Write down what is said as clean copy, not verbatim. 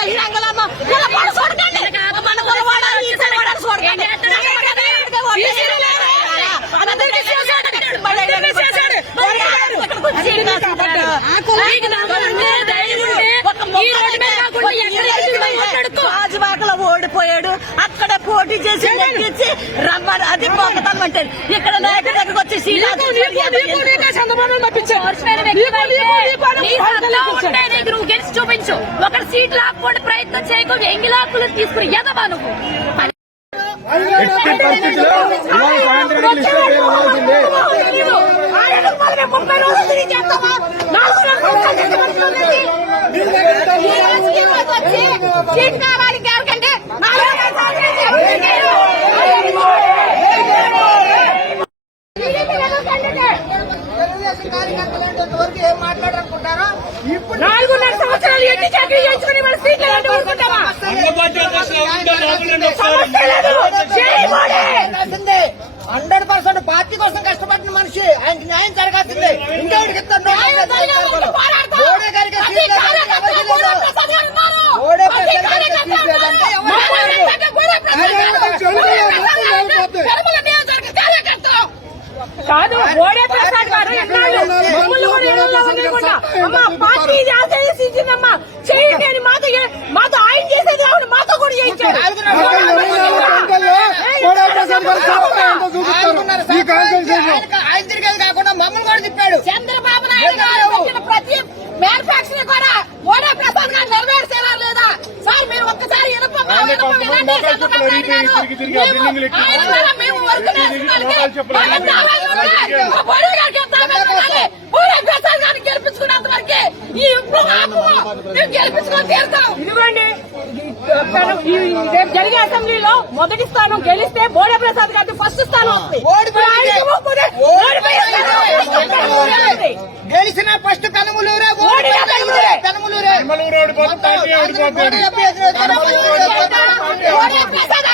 బహిరంగలమ్మ చూడకండి మన కొలవాడాలి ఈ సైడ్ చూడకండి రాజువాకలో ఓడిపోయాడు అక్కడ పోటీ చేసి నెగ్గించి రమ్మని అది పోకతమ్మంటారు ఇక్కడ నాయకుడి దగ్గరకు వచ్చి నువ్వు గెలిచి చూపించు ఒక సీట్ లాక్కోండి ప్రయత్నం చేయకుండా ఎంగి లాక్కులు తీసుకుని ఎదబా నువ్వు ఏం మాట్లాడాలనుకుంటారా? 4.5 సంవత్సరాలు ఎన్ని చాకరీ చేయించుకుని మన సీట్లు ఊరుకుంటామా? 100% పార్టీ కోసం కష్టపడిన మనిషి ఆయనకి న్యాయం జరగాల్సిందే. ఇంకెవరికి కాదు ఓడే ప్రసాద్ గారు పార్టీ ఆశించిందమ్మా చేయండి అని మాతో ఆయన చేసేది మాతో కూడా చేయించారు. ఆయన తిరిగేది కాకుండా మమ్మల్ని కూడా తిప్పాడు. చంద్రబాబు నాయుడు గారు ప్రతి మ్యానుఫాక్చరింగ్ కూడా ఓడే ప్రసాద్ గారు నెరవేర్చేలా లేదా సార్? మీరు ఒక్కసారి గెలిపించుకున్నంత వరకే గెలిపించుకొని తీరుతాం. ఇదిగోండి రేపు జరిగే అసెంబ్లీలో మొదటి స్థానం గెలిస్తే బోడే ప్రసాద్ గారికి ఫస్ట్ స్థానం వస్తుంది. గెలిచిన ఫస్ట్ కనుమలూరే ప్రసాద్